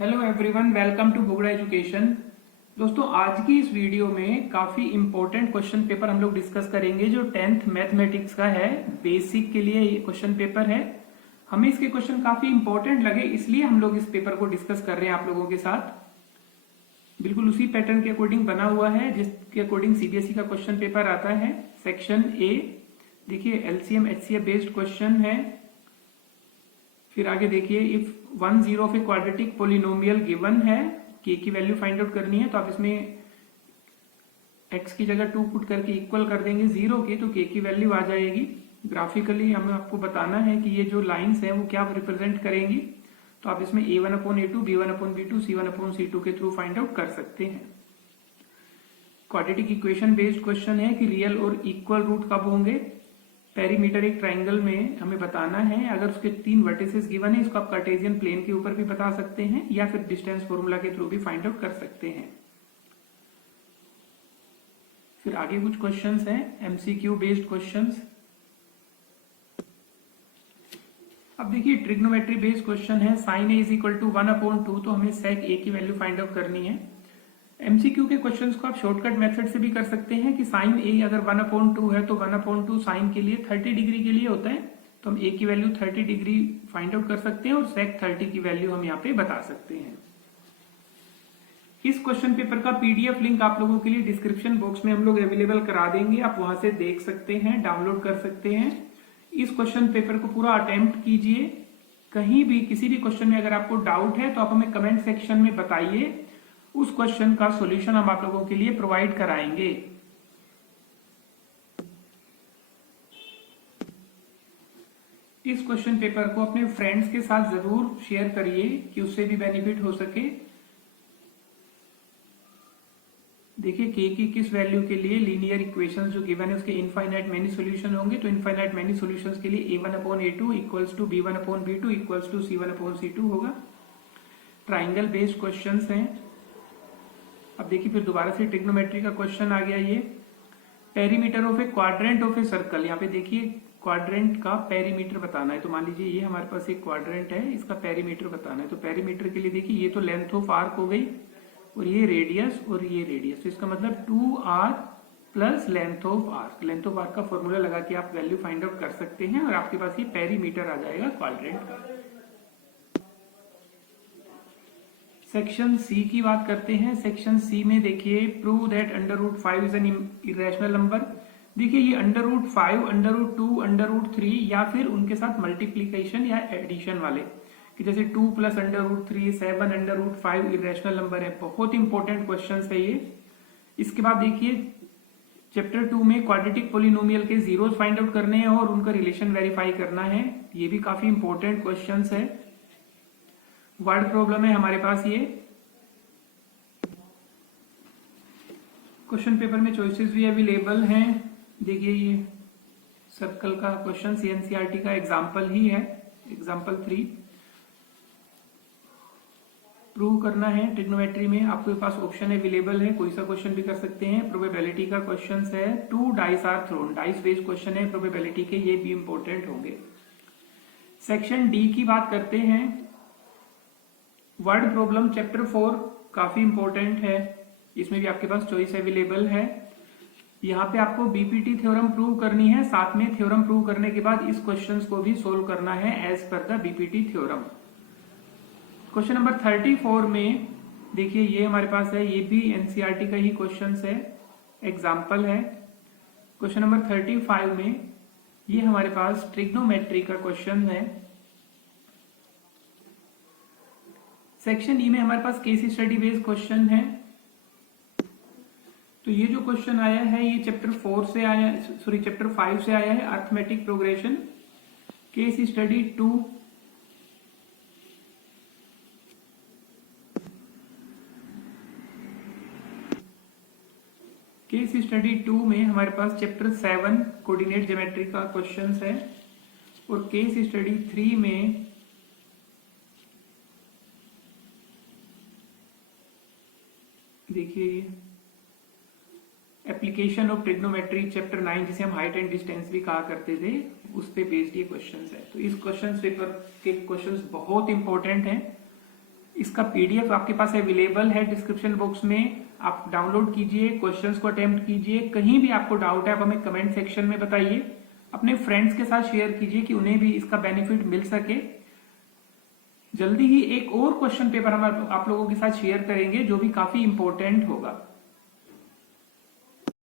Hello everyone, welcome to बुगड़ा education. दोस्तों, आज की इस वीडियो में काफी इंपॉर्टेंट क्वेश्चन पेपर हम लोग डिस्कस करेंगे जो 10th मैथमेटिक्स का है। बेसिक के लिए ये क्वेश्चन पेपर है। हमें इसके क्वेश्चन काफी इंपॉर्टेंट लगे, इसलिए हम लोग इस पेपर को डिस्कस कर रहे हैं आप लोगों के साथ। बिल्कुल उसी पैटर्न के अकॉर्डिंग बना हुआ है जिसके अकॉर्डिंग सीबीएसई का क्वेश्चन पेपर आता है। सेक्शन ए देखिए, एलसीएम एचसीएफ बेस्ड क्वेश्चन है। फिर आगे देखिए, if 1 0 of a quadratic polynomial given है, के की वैल्यू फाइंड आउट करनी है, तो आप इसमें x की जगह 2 पुट करके इक्वल कर देंगे 0 की, तो k की वैल्यू आ जाएगी। ग्राफिकली हमें आपको बताना है कि ये जो लाइंस है वो क्या रिप्रेजेंट करेंगी, तो आप इसमें a1/a2, b1/b2, c1/c2 के थ्रू फाइंड आउट कर सकते हैं। क्वाड्रेटिक इक्वेशन बेस्ड क्वेश्चन है कि रियल और इक्वल रूट कब होंगे। पेरीमीटर एक ट्राइंगल में हमें बताना है, अगर उसके 3 वर्टिसेस गिवन है, इसको आप कार्टेशियन प्लेन के ऊपर भी बता सकते हैं या फिर डिस्टेंस फॉर्मूला के थ्रू भी फाइंड आउट कर सकते हैं। फिर आगे कुछ क्वेश्चंस हैं, एमसीक्यू बेस्ड क्वेश्चंस। अब देखिए, ट्रिग्नोमेट्री बेस्ड क्वेश्चन है, sine A is equal to 1/2, तो हमें सेक ए की वैल्यू फाइंड आउट करनी है। एमसीक्यू के क्वेश्चंस को आप शॉर्टकट मेथड से भी कर सकते हैं कि साइन ए अगर 1/2 है तो 1/2 साइन के लिए 30 डिग्री के लिए होता है, तो हम ए की वैल्यू 30 डिग्री फाइंड आउट कर सकते हैं और सेक 30 की वैल्यू हम यहाँ पे बता सकते हैं। इस क्वेश्चन पेपर का पीडीएफ लिंक आप लोगों के लिए डिस्क्रिप्शन बॉक्स में हम लोग अवेलेबल करा देंगे, आप वहां से देख सकते हैं, डाउनलोड कर सकते हैं। इस क्वेश्चन पेपर को पूरा अटेम्प्ट कीजिए। कहीं भी किसी भी क्वेश्चन में अगर आपको डाउट है तो आप हमें कमेंट सेक्शन में बताइए, उस क्वेश्चन का सॉल्यूशन हम आप लोगों के लिए प्रोवाइड कराएंगे। इस क्वेश्चन पेपर को अपने फ्रेंड्स के साथ जरूर शेयर करिए कि उससे भी बेनिफिट हो सके। देखिए, के की किस वैल्यू के लिए लीनियर इक्वेशंस जो गिवन है उसके इनफाइनाइट मेनी सॉल्यूशन होंगे, तो इनफाइनाइट मेनी सॉल्यूशंस के लिए a1/a2 equals to b1/b2 equals to c1/c2 होगा। ट्राइंगल बेस्ड क्वेश्चंस हैं। अब देखिए, फिर दोबारा से ट्रिग्नोमेट्री का क्वेश्चन आ गया। ये perimeter of A quadrant of a circle, यहाँ पे देखिए क्वाड्रेंट का पेरीमीटर बताना है। तो मान लीजिए ये हमारे पास एक क्वाड्रेंट है, इसका पेरीमीटर बताना है। तो पेरीमीटर के लिए देखिए, ये तो लेंथ ऑफ आर्क हो गई और ये रेडियस और ये रेडियस, तो इसका मतलब 2r plus length of arc. Length of arc का फॉर्मूला लगा के आप वैल्यू फाइंड आउट कर सकते हैं और आपके पास ये पेरीमीटर आ जाएगा क्वाड्रेंट का। सेक्शन सी की बात करते हैं। सेक्शन सी में देखिए, prove that √5 is an irrational number. देखिए, ये √5, √2, √3 या फिर उनके साथ मल्टीप्लीकेशन या एडिशन वाले, कि जैसे 2 + √3, 7 √5 इरेशनल नंबर है। बहुत इंपॉर्टेंट क्वेश्चन है ये। इसके बाद देखिए, चैप्टर 2 में क्वाड्रेटिक पोलिनोमियल के जीरोस फाइंड आउट करने हैं और उनका रिलेशन वेरीफाई करना है। ये भी काफी इंपॉर्टेंट क्वेश्चन है। वर्ड प्रॉब्लम है हमारे पास। ये क्वेश्चन पेपर में चॉइसेस भी अवेलेबल हैं। देखिए, ये सर्कल का क्वेश्चन सीएनसीईआरटी का एग्जाम्पल ही है, एग्जाम्पल 3। प्रूव करना है ट्रिग्नोमेट्री में, आपके पास ऑप्शन अवेलेबल है, कोई सा क्वेश्चन भी कर सकते हैं। प्रोबेबिलिटी का क्वेश्चन है, 2 dice are thrown, dice based question है प्रोबेबिलिटी के, ये भी इंपॉर्टेंट होंगे। सेक्शन डी की बात करते हैं। वर्ड प्रॉब्लम चैप्टर 4 काफी इंपॉर्टेंट है, इसमें भी आपके पास चॉइस अवेलेबल है। यहाँ पे आपको बीपीटी थ्योरम प्रूव करनी है, साथ में थ्योरम प्रूव करने के बाद इस क्वेश्चंस को भी सोल्व करना है as per the BPT theorem. Question number 34 में देखिए, ये हमारे पास है, ये भी एनसीईआरटी का ही क्वेश्चन है, एग्जाम्पल है। क्वेश्चन नंबर 35 में ये हमारे पास ट्रिग्नोमेट्री का क्वेश्चन है। सेक्शन ई में हमारे पास केस स्टडी बेस्ड क्वेश्चन है। तो ये जो क्वेश्चन आया है ये चैप्टर 5 से आया है, arithmetic progression. Case study 2, case study 2 में हमारे पास चैप्टर 7 कोऑर्डिनेट ज्योमेट्री का क्वेश्चन है और केस स्टडी 3 में देखिए एप्लीकेशन ऑफ ट्रिग्नोमेट्री चैप्टर 9, जिसे हम हाइट एंड डिस्टेंस भी कहा करते थे, उस पे बेस्ड ये क्वेश्चंस है। तो इस क्वेश्चन पेपर के क्वेश्चंस बहुत इंपॉर्टेंट हैं। इसका पीडीएफ आपके पास अवेलेबल है डिस्क्रिप्शन बॉक्स में, आप डाउनलोड कीजिए, क्वेश्चंस को अटेम्प्ट कीजिए। कहीं भी आपको डाउट है आप हमें कमेंट सेक्शन में बताइए, अपने फ्रेंड्स के साथ शेयर कीजिए कि उन्हें भी इसका बेनिफिट मिल सके। जल्दी ही एक और क्वेश्चन पेपर हम आप लोगों के साथ शेयर करेंगे जो भी काफी इंपॉर्टेंट होगा।